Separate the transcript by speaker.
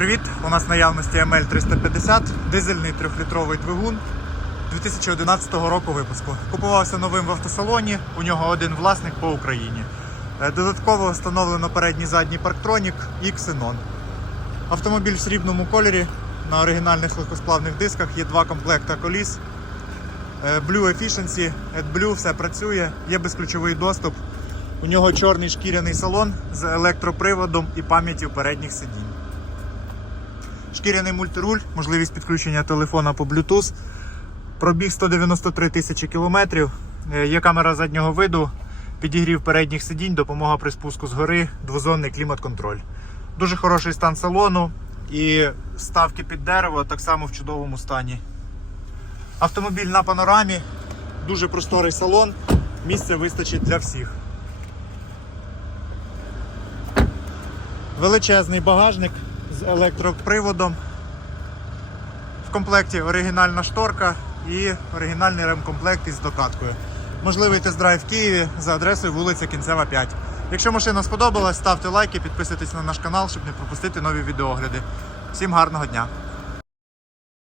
Speaker 1: привіт! У нас наявності ML 350, дизельний трьохлітровий двигун 2011 року випуску. Купувався новим в автосалоні, у нього один власник по Україні. Е, Додатково встановлено передній задній парктронік і ксенон. Автомобіль в срібному кольорі на оригінальних легкосплавних дисках є два комплекта коліс. Е, Blue Efficiency, AdBlue, все працює, є безключовий доступ. У нього чорний шкіряний салон з електроприводом і пам'яттю передніх сидінь. Шкіряний мультируль, можливість підключення телефона по Bluetooth. Пробіг 193 тисячі кілометрів. Е, Є камера заднього виду, підігрів передніх сидінь, допомога при спуску з гори, двозонний клімат-контроль. Дуже хороший стан салону і ставки під дерево так само в чудовому стані. Автомобіль на панорамі, дуже просторий салон, місця вистачить для всіх. Величезний багажник з електроприводом. В комплекті оригінальна шторка і оригінальний ремкомплект із докаткою. Можливий тест-драйв в Києві за адресою вулиця Кінцева 5. Якщо машина сподобалась, ставте лайки, підписуйтесь на наш канал, щоб не пропустити нові відеогляди. Всім гарного дня!